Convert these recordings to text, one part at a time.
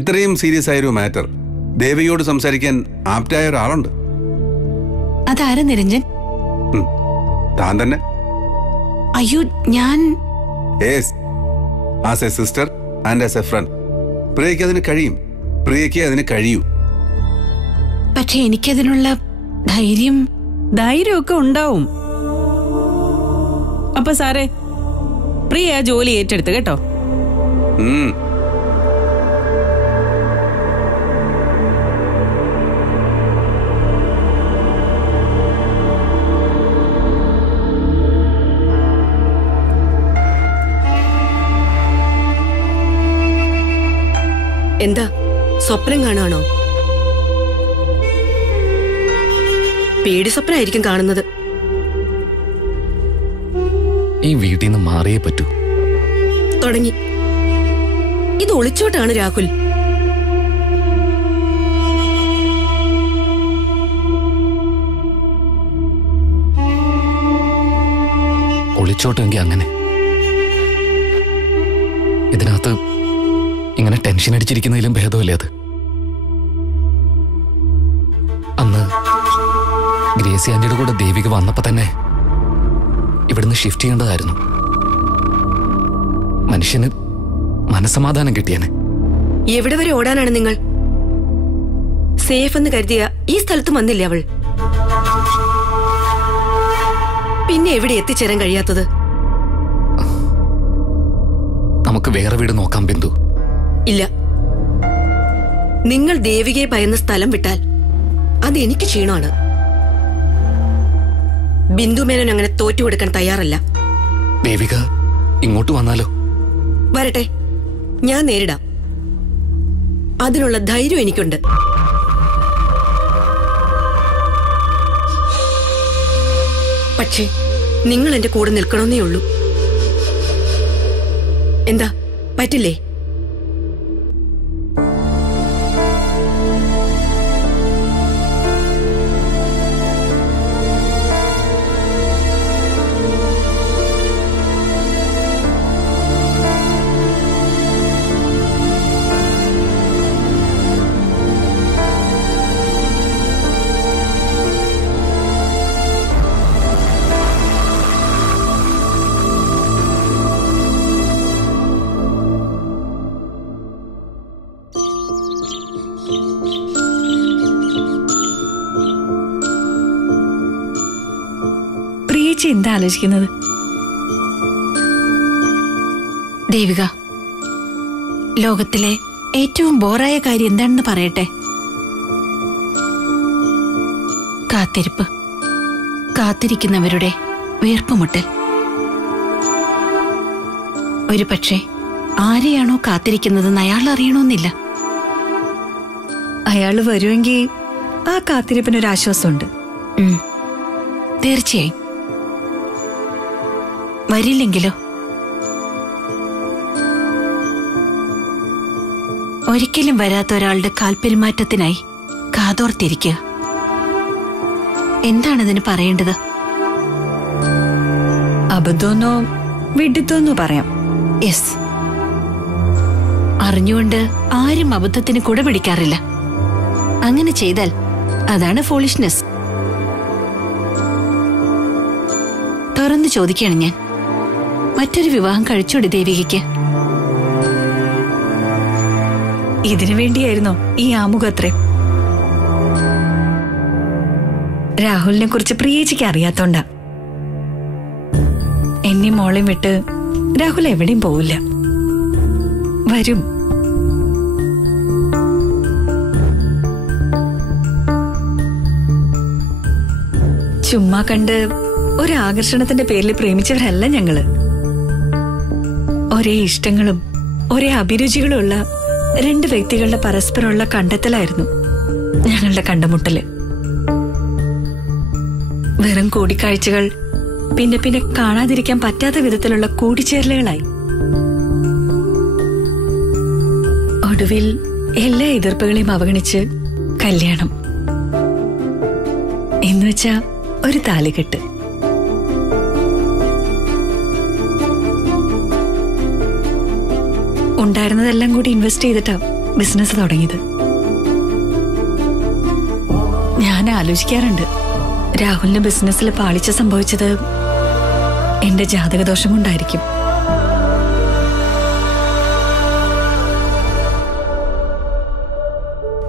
ഇത്രയും സീരിയസ് ആയൊരു മാറ്റർ ദേവിയോട് സംസാരിക്കാൻ ആപ്റ്റായ ഒരാളുണ്ട്. അതാരാ നിരഞ്ജൻ? താൻ തന്നെ. അയ്യോ, ഞാൻ as a sister and as a friend പ്രിയയ്ക്ക് അതിന് കഴിയും. പ്രിയയ്ക്ക് അതിന് കഴിയൂ. പക്ഷെ എനിക്കതിനുള്ള ധൈര്യമൊക്കെ ഉണ്ടാവും. അപ്പൊ സാറേ, പ്രിയ ജോലി ഏറ്റെടുത്ത് കേട്ടോ. എന്താ സ്വപ്നം കാണുകയാണോ? പേടി സ്വപ്നമായിരിക്കും കാണുന്നത്. ഈ വീട്ടിൽ നിന്ന് മാറിയേ പറ്റൂ. തുടങ്ങി. ഇത് ഒളിച്ചോട്ടാണ് രാഹുൽ. ഒളിച്ചോട്ടെങ്കിൽ അങ്ങനെ. ഇതിനകത്ത് ഇങ്ങനെ ടെൻഷൻ അടിച്ചിരിക്കുന്നതിലും ഭേദമല്ലേ അത്? അന്ന് ഗ്രേസി ആന്റിയുടെ കൂടെ ദേവിക വന്നപ്പോ തന്നെ ഇവിടുന്ന് ഷിഫ്റ്റ് ചെയ്യേണ്ടതായിരുന്നു. മനുഷ്യന് മനസ്സമാധാനം കിട്ടിയാനെ. എവിടെ വരെ ഓടാനാണ് നിങ്ങൾ? സേഫ് എന്ന് കരുതിയ ഈ സ്ഥലത്തും വന്നില്ലേ അവൾ? പിന്നെ എവിടെ എത്തിച്ചേരാൻ കഴിയാത്തത്? നമുക്ക് വേറെ വീട് നോക്കാം ബിന്ദു. ഇല്ല, നിങ്ങൾ ദേവികയെ ഭയന്ന സ്ഥലം വിട്ടാൽ അത് എനിക്ക് ക്ഷീണമാണ്. ബിന്ദുമേനോൻ അങ്ങനെ തോറ്റുകൊടുക്കാൻ തയ്യാറല്ല. ദേവിക ഇങ്ങോട്ട് വന്നാലോ? വരട്ടെ, ഞാൻ നേരിടാം. അതിനുള്ള ധൈര്യം എനിക്കുണ്ട്. പക്ഷേ നിങ്ങൾ എന്റെ കൂടെ നിൽക്കണമെന്നേ ഉള്ളൂ. എന്താ, പറ്റില്ലേ? എന്താ ആലോചിക്കുന്നത്? ദേവിക, ലോകത്തിലെ ഏറ്റവും ബോറായ കാര്യം എന്താണെന്ന് പറയട്ടെ? കാത്തിരിപ്പ്. കാത്തിരിക്കുന്നവരുടെ വീർപ്പുമുട്ടൽ. ഒരു പക്ഷേ ആരെയാണോ കാത്തിരിക്കുന്നതെന്ന് അയാൾ അറിയണമെന്നില്ല. അയാള് വരുമെങ്കിൽ ആ കാത്തിരിപ്പിനൊരാശ്വാസമുണ്ട്. തീർച്ചയായും. വരില്ലെങ്കിലോ? ഒരിക്കലും വരാത്ത ഒരാളുടെ കാൽപെരുമാറ്റത്തിനായി കാതോർത്തിരിക്കുക. എന്താണതിന് പറയേണ്ടത്? അബദ്ധമെന്നോ വിഡിത്തമെന്നോ പറയാം. യെസ്. അറിഞ്ഞുകൊണ്ട് ആരും അബദ്ധത്തിന് കുട പിടിക്കാറില്ല. അങ്ങനെ ചെയ്താൽ അതാണ് ഫോളിഷ്നെസ്. തുറന്നു ചോദിക്കുകയാണ് ഞാൻ, മറ്റൊരു വിവാഹം കഴിച്ചോടി ദേവികയ്ക്ക്? ഇതിനു വേണ്ടിയായിരുന്നോ ഈ ആമുഖത്രേ? രാഹുലിനെ കുറിച്ച് പ്രിയേച്ചിക്ക് അറിയാത്തോണ്ടാ. എന്നെ മോളെയും വിട്ട് രാഹുൽ എവിടെയും പോവില്ല. വരും. ചുമ്മാ കണ്ട് ഒരാകർഷണത്തിന്റെ പേരിൽ പ്രേമിച്ചവരല്ല ഞങ്ങള്. ഒരേ ഇഷ്ടങ്ങളും ഒരേ അഭിരുചികളും ഉള്ള രണ്ട് വ്യക്തികളുടെ പരസ്പരമുള്ള കണ്ടെത്തലായിരുന്നു ഞങ്ങളുടെ കണ്ടുമുട്ടല്. വെറും കൂടിക്കാഴ്ചകൾ പിന്നെ പിന്നെ കാണാതിരിക്കാൻ പറ്റാത്ത വിധത്തിലുള്ള കൂടിച്ചേരലുകളായി. ഒടുവിൽ എല്ലാ എതിർപ്പുകളെയും അവഗണിച്ച് കല്യാണം. എന്നുവെച്ചാ ഒരു താലികെട്ട്. ഉണ്ടായിരുന്നതെല്ലാം കൂടി ഇൻവെസ്റ്റ് ചെയ്തിട്ടാ ബിസിനസ് തുടങ്ങിയത്. ഞാൻ ആലോചിക്കാറുണ്ട്, രാഹുലിന് ബിസിനസ്സിൽ പാളിച്ച സംഭവിച്ചത് എന്റെ ജാതകദോഷം കൊണ്ടായിരിക്കും.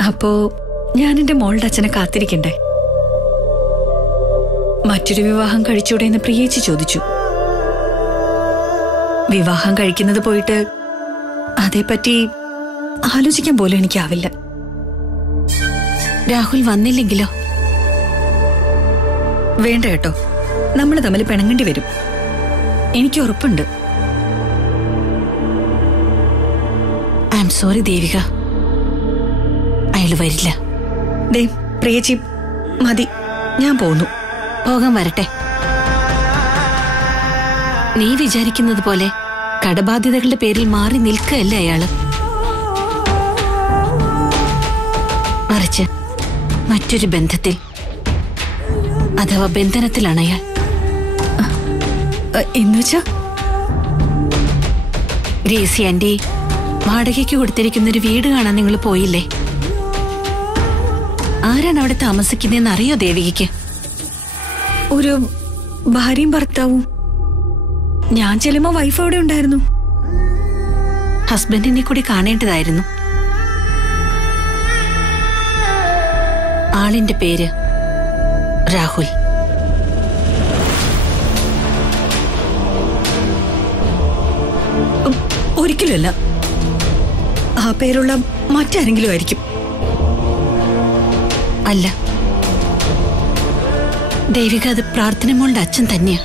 അപ്പോ ഞാൻ എന്റെ മോളുടെ അച്ഛനെ കാത്തിരിക്കണ്ടേ? മറ്റൊരു വിവാഹം കഴിച്ചൂടെ എന്ന് പ്രിയേച്ചി ചോദിച്ചു. വിവാഹം കഴിക്കുന്നത് പോയിട്ട് അതേപ്പറ്റി ആലോചിക്കാൻ പോലും എനിക്കാവില്ല. രാഹുൽ വന്നില്ലെങ്കിലോ? വേണ്ട കേട്ടോ, നമ്മൾ തമ്മിൽ പിണങ്ങേണ്ടി വരും. എനിക്ക് ഉറപ്പുണ്ട്. ഐ എം സോറി ദേവിക, അയാൾ വരില്ല. ദേ പ്രിയേച്ചി, മതി, ഞാൻ പോന്നു. പോകാൻ വരട്ടെ. നീ വിചാരിക്കുന്നത് പോലെ കടബാധ്യതകളുടെ പേരിൽ മാറി നിൽക്കുകയല്ല അയാള്. മറിച്ച് മറ്റൊരു ബന്ധത്തിൽ അഥവാ ബന്ധനത്തിലാണ് അയാൾ. എന്നുവെച്ചാ ഗ്രേസി ആന്റി വാടകയ്ക്ക് കൊടുത്തിരിക്കുന്നൊരു വീട് കാണാൻ നിങ്ങൾ പോയില്ലേ? ആരാണ് അവിടെ താമസിക്കുന്നതെന്ന് അറിയോ ദേവികയ്ക്ക്? ഒരു ഭാര്യയും ഭർത്താവും. ഞാൻ ചെല്ലുമ്പോ വൈഫ് അവിടെ ഉണ്ടായിരുന്നു. ഹസ്ബൻഡിനെ കൂടി കാണേണ്ടതായിരുന്നു. ആളിന്റെ പേര് രാഹുൽ. ഒരിക്കലുമല്ല. ആ പേരുള്ള മറ്റാരെങ്കിലും ആയിരിക്കും. അല്ല ദേവിക, അത് പ്രാർത്ഥന മോളുടെ അച്ഛൻ തന്നെയാ.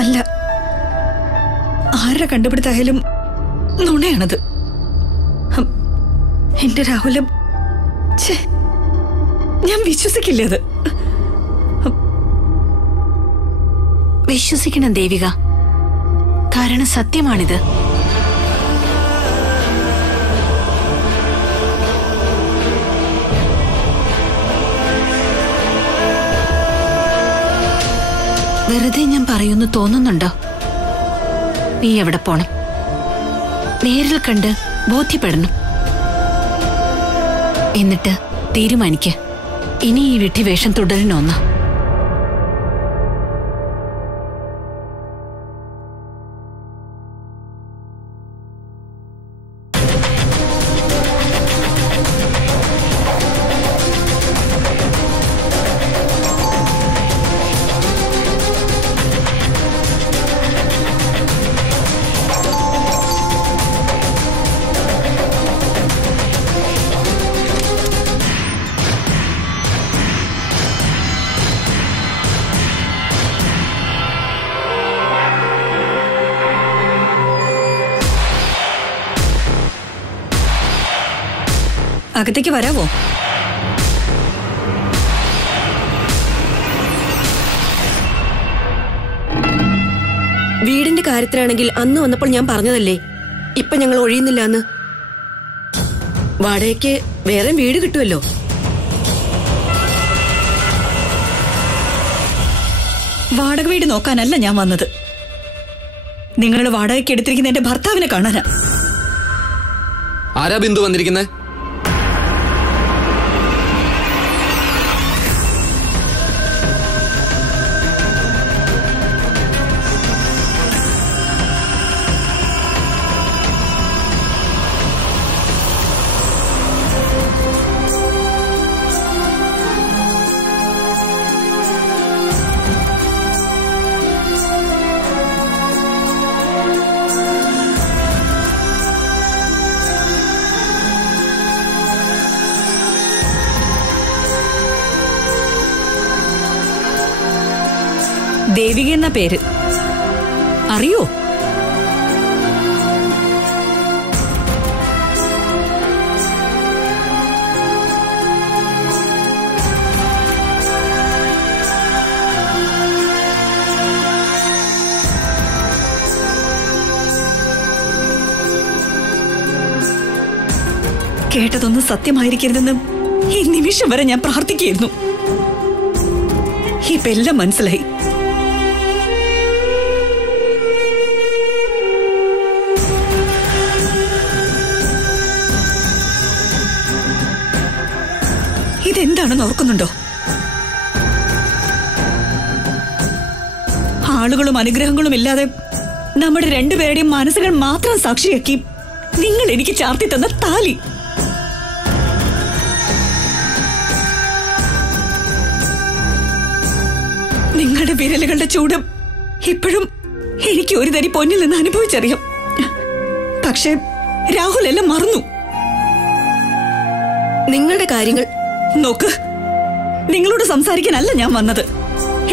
അല്ല, ആരുടെ കണ്ടുപിടുത്തായാലും നുണയാണത്. എന്റെ രാഹുലും ഞാൻ വിശ്വസിക്കില്ല. അത് വിശ്വസിക്കണം ദേവിക, കാരണം സത്യമാണിത്. വെറുതെ ഞാൻ പറയുന്നു തോന്നുന്നുണ്ടോ? നീ എവിടെ പോണം? നേരിൽ കണ്ട് ബോധ്യപ്പെടണം. എന്നിട്ട് തീരുമാനിക്ക ഇനി ഈ വിഡ്ഢിവേഷം തുടരണോന്ന്. അകത്തേക്ക് വരാവോ? വീടിന്റെ കാര്യത്തിലാണെങ്കിൽ അന്ന് വന്നപ്പോൾ ഞാൻ പറഞ്ഞതല്ലേ, ഇപ്പൊ ഞങ്ങൾ ഒഴിയുന്നില്ല എന്ന്. വാടകയ്ക്ക് വേറെ വീട് കിട്ടുമല്ലോ. വാടക വീട് നോക്കാനല്ല ഞാൻ വന്നത്. നിങ്ങൾ വാടകയ്ക്ക് എടുത്തിരിക്കുന്ന എന്റെ ഭർത്താവിനെ കാണാനാ. ആരാ ബിന്ദു വന്നിരിക്കുന്നേ? ദേവിക എന്ന പേര് അറിയോ? കേട്ടതൊന്നും സത്യമായിരിക്കരുതെന്ന് ഈ നിമിഷം വരെ ഞാൻ പ്രാർത്ഥിക്കുകയായിരുന്നു. ഇപ്പൊ എല്ലാം മനസ്സിലായി. ഇതെന്താണെന്ന് ഓർക്കുന്നുണ്ടോ? ആളുകളും അനുഗ്രഹങ്ങളും ഇല്ലാതെ നമ്മുടെ രണ്ടുപേരുടെയും മനസ്സുകൾ മാത്രം സാക്ഷിയാക്കി നിങ്ങൾ എനിക്ക് ചാർത്തി തന്ന താലി. നിങ്ങളുടെ വിരലുകളുടെ ചൂട് ഇപ്പോഴും എനിക്ക് ഒരു തരി പൊന്നിൽ നിന്ന് അനുഭവിച്ചറിയാം. പക്ഷെ രാഹുൽ എല്ലാം മറന്നു. നിങ്ങളുടെ കാര്യങ്ങൾ നോക്ക്, നിങ്ങളോട് സംസാരിക്കാനല്ല ഞാൻ വന്നത്.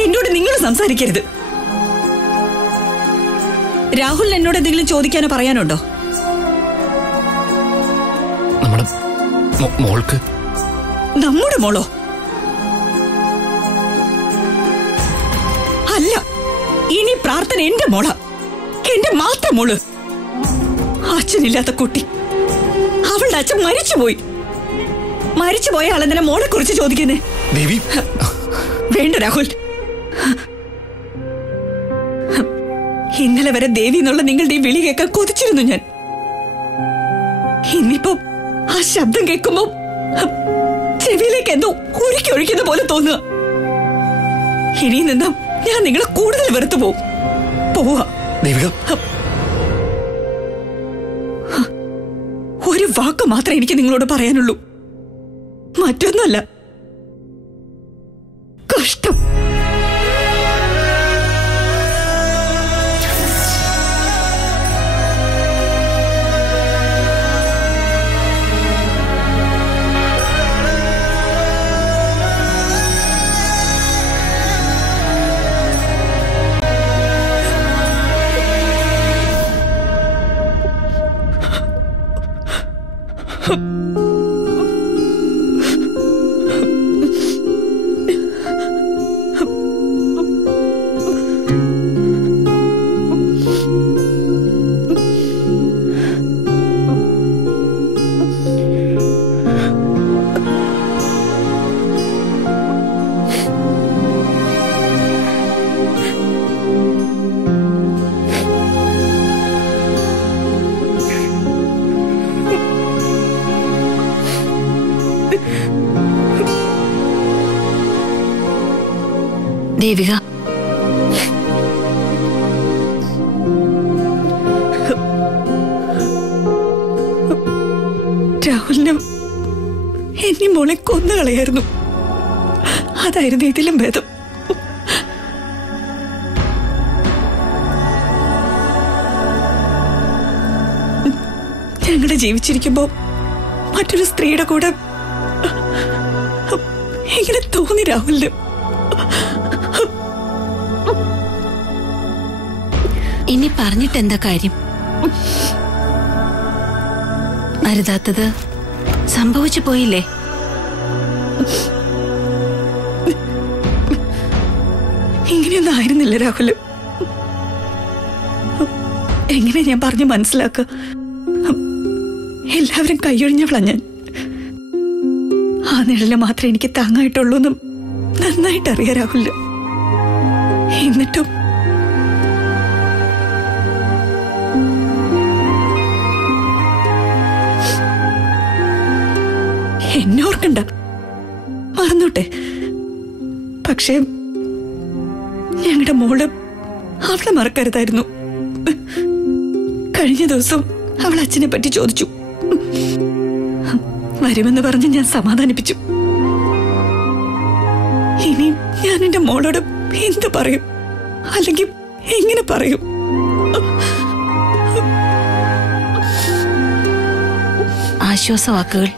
എന്നോട് നിങ്ങൾ സംസാരിക്കരുത്. രാഹുൽ എന്നോട് എന്തെങ്കിലും ചോദിക്കാനോ പറയാനുണ്ടോ? നമ്മുടെ മോൾക്ക്. നമ്മുടെ മോളോ? അല്ല, ഇനി പ്രാർത്ഥന എന്റെ മോളാ, എന്റെ മാത്രം മോള്. അച്ഛനില്ലാത്ത കുട്ടി. അവളുടെ അച്ഛൻ മരിച്ചുപോയി. മരിച്ചുപോയ ആളെന്തിനാ മോളെ കുറിച്ച് ചോദിക്കുന്നേ? ദേവി, വേണ്ട രാഹുൽ. ഇന്നലെ വരെ ദേവി എന്നുള്ള നിങ്ങളുടെ ഈ വിളി കേൾക്കാൻ കൊതിച്ചിരുന്നു ഞാൻ. ഇന്നിപ്പോ ആ ശബ്ദം കേൾക്കുമ്പോ ചെവിയിലേക്ക് എന്തോ ഉരുക്കി ഒഴിക്കുന്ന പോലെ തോന്നുക. ഇനി നിന്നും ഞാൻ നിങ്ങളെ കൂടുതൽ വെറുത്തു പോവാ. ഒരു വാക്ക് മാത്രമേ എനിക്ക് നിങ്ങളോട് പറയാനുള്ളൂ, മറ്റൊന്നുമല്ല. കഷ്ടം. ദേവിക, രാഹുലിനും എന്നെ മോളെ കൊന്നുകളയായിരുന്നു. അതായിരുന്നു ഇതിലും ഭേദം. ഞങ്ങളുടെ ജീവിച്ചിരിക്കുമ്പോ മറ്റൊരു സ്ത്രീയുടെ കൂടെ എങ്ങനെ തോന്നി രാഹുലിന്? ഇനി പറഞ്ഞിട്ട് എന്താ കാര്യം? അരുതാത്തത് സംഭവിച്ചു പോയില്ലേ? ഇങ്ങനെയൊന്നും ആയിരുന്നില്ല രാഹുല്. എങ്ങനെ ഞാൻ പറഞ്ഞു മനസ്സിലാക്കുക? എല്ലാവരും കൈയൊഴിഞ്ഞവളാ ഞാൻ. ആ നിഴല് മാത്രമേ എനിക്ക് താങ്ങായിട്ടുള്ളൂ എന്നും നന്നായിട്ടറിയാം രാഹുല്. എന്നിട്ടും എന്നെ ഓർക്കണ്ട, മറന്നോട്ടെ. പക്ഷേ ഞങ്ങളുടെ മോള് അവളെ മറക്കരുതായിരുന്നു. കഴിഞ്ഞ ദിവസം അവൾ അച്ഛനെ പറ്റി ചോദിച്ചു. വരുമെന്ന് പറഞ്ഞ് ഞാൻ സമാധാനിപ്പിച്ചു. ഇനി ഞാൻ എന്റെ മോളോട് എന്ത് പറയും? അല്ലെങ്കിൽ എങ്ങനെ പറയും? ആശ്വാസവാക്കുകൾ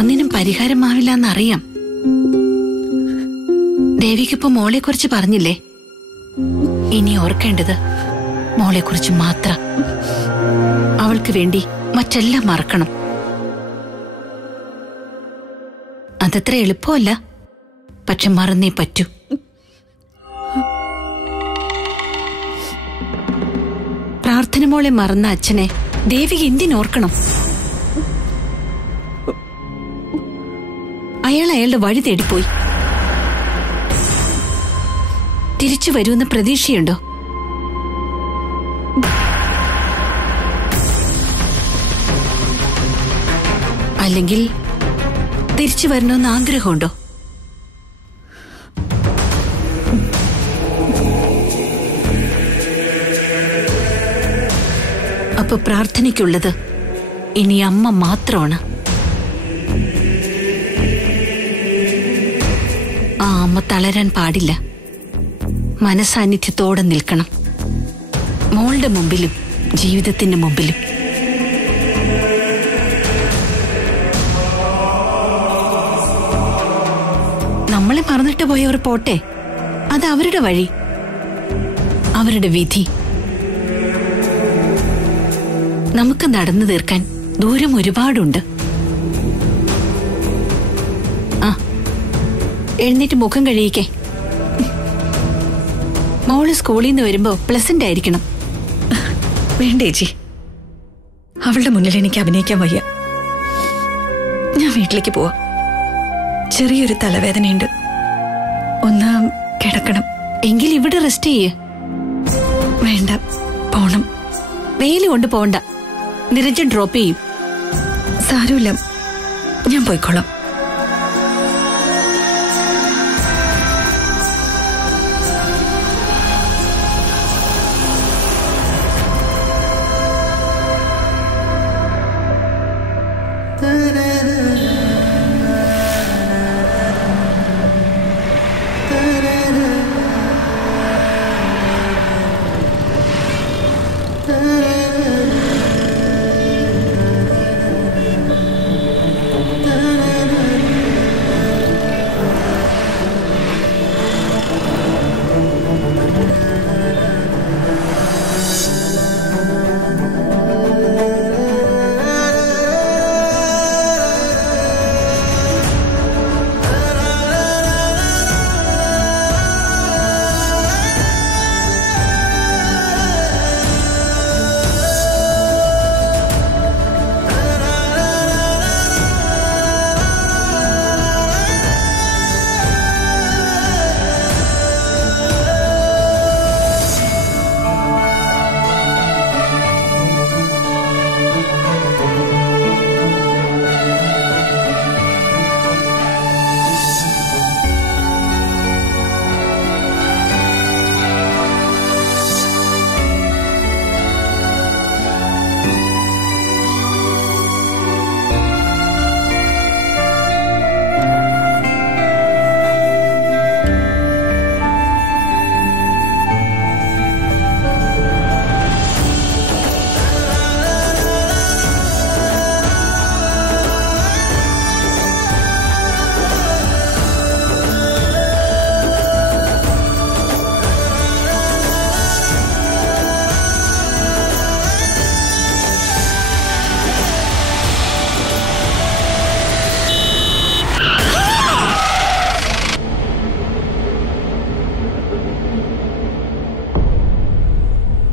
ഒന്നിനും പരിഹാരമാവില്ല എന്നറിയാം. ദേവിക്കിപ്പോ മോളെക്കുറിച്ച് പറഞ്ഞില്ലേ? ഇനി ഓർക്കേണ്ടത് മോളെക്കുറിച്ച് മാത്രം. അവൾക്ക് വേണ്ടി മറ്റെല്ലാം മറക്കണം. അതത്ര എളുപ്പമല്ല, പക്ഷെ മറന്നേ പറ്റൂ. പ്രാർത്ഥന മോളെ മറന്ന അച്ഛനെ ദേവി എന്തിനോർക്കണം? അയാൾ അയാളുടെ വഴി തേടിപ്പോയി. തിരിച്ചു വരുമെന്ന് പ്രതീക്ഷയുണ്ടോ? അല്ലെങ്കിൽ തിരിച്ചു വരണമെന്ന് ആഗ്രഹമുണ്ടോ? അപ്പൊ പ്രാർത്ഥനയ്ക്കുള്ളത് ഇനി അമ്മ മാത്രമാണ്. ആ അമ്മ തളരാൻ പാടില്ല. മനസാന്നിധ്യത്തോടെ നിൽക്കണം, മോളുടെ മുമ്പിലും ജീവിതത്തിന്റെ മുമ്പിലും. നമ്മളെ മറന്നിട്ട് പോയവർ പോട്ടെ, അത് അവരുടെ വഴി, അവരുടെ വിധി. നമുക്ക് നടന്നു തീർക്കാൻ ദൂരം ഒരുപാടുണ്ട്. ആ, എഴുന്നേറ്റ് മുഖം കഴുകിക്കേ. മോള് സ്കൂളിൽ നിന്ന് വരുമ്പോ പ്ലസന്റ് ആയിരിക്കണം. വേണ്ടേച്ചി, അവളുടെ മുന്നിൽ എനിക്ക് അഭിനയിക്കാൻ വയ്യ. ഞാൻ വീട്ടിലേക്ക് പോവാം. ചെറിയൊരു തലവേദനയുണ്ട്, ഒന്ന് കിടക്കണം. എങ്കിൽ ഇവിടെ റെസ്റ്റ് ചെയ്യേ. വേണ്ട, പോണം. വെയിൽ കൊണ്ട് പോണ്ട, നിരഞ്ജൻ ഡ്രോപ്പ് ചെയ്യും. സാരമില്ല, ഞാൻ പോയിക്കോളാം.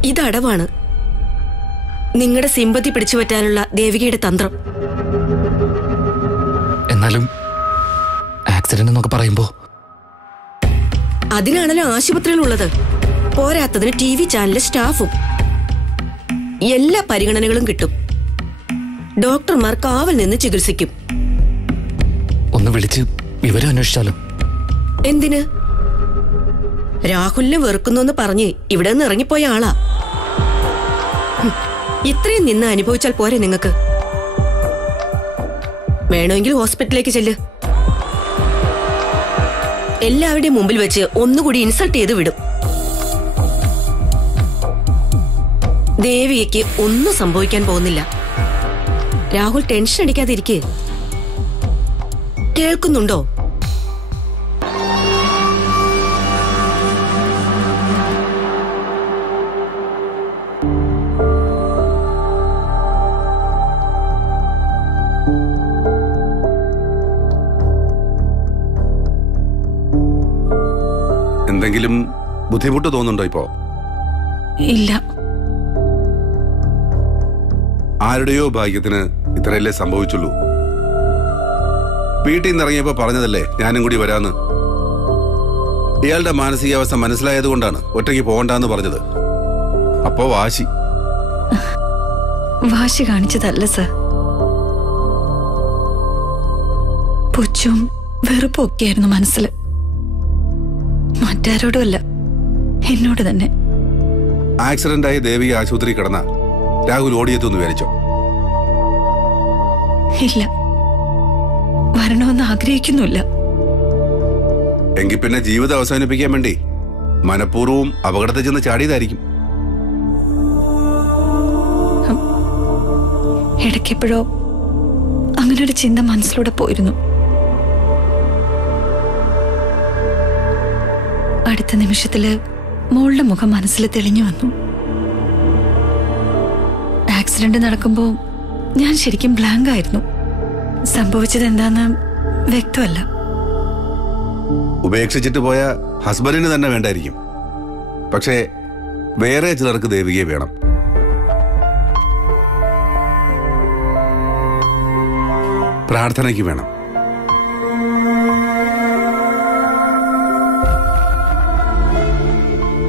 ഇതടവാണ്, നിങ്ങളുടെ സിമ്പതി പിടിച്ചു പറ്റാനുള്ള ദേവികയുടെ തന്ത്രം. എന്നാലും ആക്സിഡന്റ് എന്നൊക്കെ പറയുമ്പോ അതിനാണല്ലോ ആശുപത്രിയിലുള്ളത്. പോരാത്തതിന് TV ചാനലിലെ സ്റ്റാഫും. എല്ലാ പരിഗണനകളും കിട്ടും. ഡോക്ടർമാർ കാവൽ നിന്ന് ചികിത്സിക്കും. ഒന്ന് വിളിച്ച് വിവരം അന്വേഷിച്ചാലോ? എന്തിന്? രാഹുലിനെ വെറുക്കുന്നു എന്ന് പറഞ്ഞ് ഇവിടെ നിന്ന് ഇറങ്ങിപ്പോയ ആളാ. ഇത്രയും നിന്ന് അനുഭവിച്ചാൽ പോരെ നിങ്ങൾക്ക്? വേണമെങ്കിൽ ഹോസ്പിറ്റലിലേക്ക് ചെല്ല്. എല്ലാവരുടെയും മുമ്പിൽ വെച്ച് ഒന്നുകൂടി ഇൻസൾട്ട് ചെയ്ത് വിടും. ദേവികയ്ക്ക് ഒന്നും സംഭവിക്കാൻ പോകുന്നില്ല. രാഹുൽ ടെൻഷൻ അടിക്കാതിരിക്കേ. കേൾക്കുന്നുണ്ടോ? എന്തെങ്കിലും ബുദ്ധിമുട്ട് തോന്നുന്നുണ്ടോ ഇപ്പോ? ഇല്ല. ആരുടെയോ ഭാഗ്യത്തിന് ഇത്രയല്ലേ സംഭവിച്ചുള്ളൂ. വീട്ടിൽ നിന്ന് ഇറങ്ങിയപ്പോ പറഞ്ഞതല്ലേ ഞാനും കൂടി വരാന്ന്. ഇയാളുടെ മാനസികാവസ്ഥ മനസ്സിലായതുകൊണ്ടാണ് ഒറ്റയ്ക്ക് പോകണ്ടെന്ന് പറഞ്ഞത്. അപ്പോ വാശി കാണിച്ചതല്ല സർ. പുച്ഛവും വെറുപ്പും ഒക്കെയായിരുന്നു മനസ്സിൽ. മറ്റാരോടുമല്ല, എന്നോട് തന്നെ. ആക്സിഡന്റായി ദേവിക ആശുപത്രി കിടന്ന രാഹുൽ ഓടിയെത്തുമെന്ന് വിചാരിച്ചോ? ഇല്ല, വരണമെന്ന് ആഗ്രഹിക്കുന്നില്ല. എങ്കിൽ പിന്നെ ജീവിതം അവസാനിപ്പിക്കാൻ വേണ്ടി മനഃപൂർവ്വം അപകടത്തിൽ ചെന്ന് ചാടിയതായിരിക്കും. ഇടയ്ക്കെപ്പോഴോ അങ്ങനൊരു ചിന്ത മനസ്സിലൂടെ പോയിരുന്നു. അടുത്ത നിമിഷത്തില് മോളുടെ മുഖം മനസ്സിൽ തെളിഞ്ഞു വന്നു. ആക്സിഡന്റ് നടക്കുമ്പോ ഞാൻ ശരിക്കും ബ്ലാങ്ക് ആയിരുന്നു. സംഭവിച്ചത് എന്താന്ന് വ്യക്തമല്ല. ഉപേക്ഷിച്ചിട്ട് പോയ ഹസ്ബൻഡിന് തന്നെ വേണ്ടായിരിക്കും. പക്ഷേ വേറെ ചിലർക്ക് ദേവികയെ വേണം. പ്രാർത്ഥനയ്ക്ക് വേണം.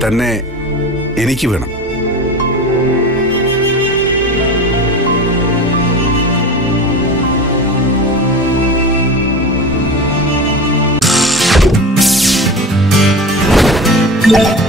തന്നെ എനിക്ക് വേണം. Yeah.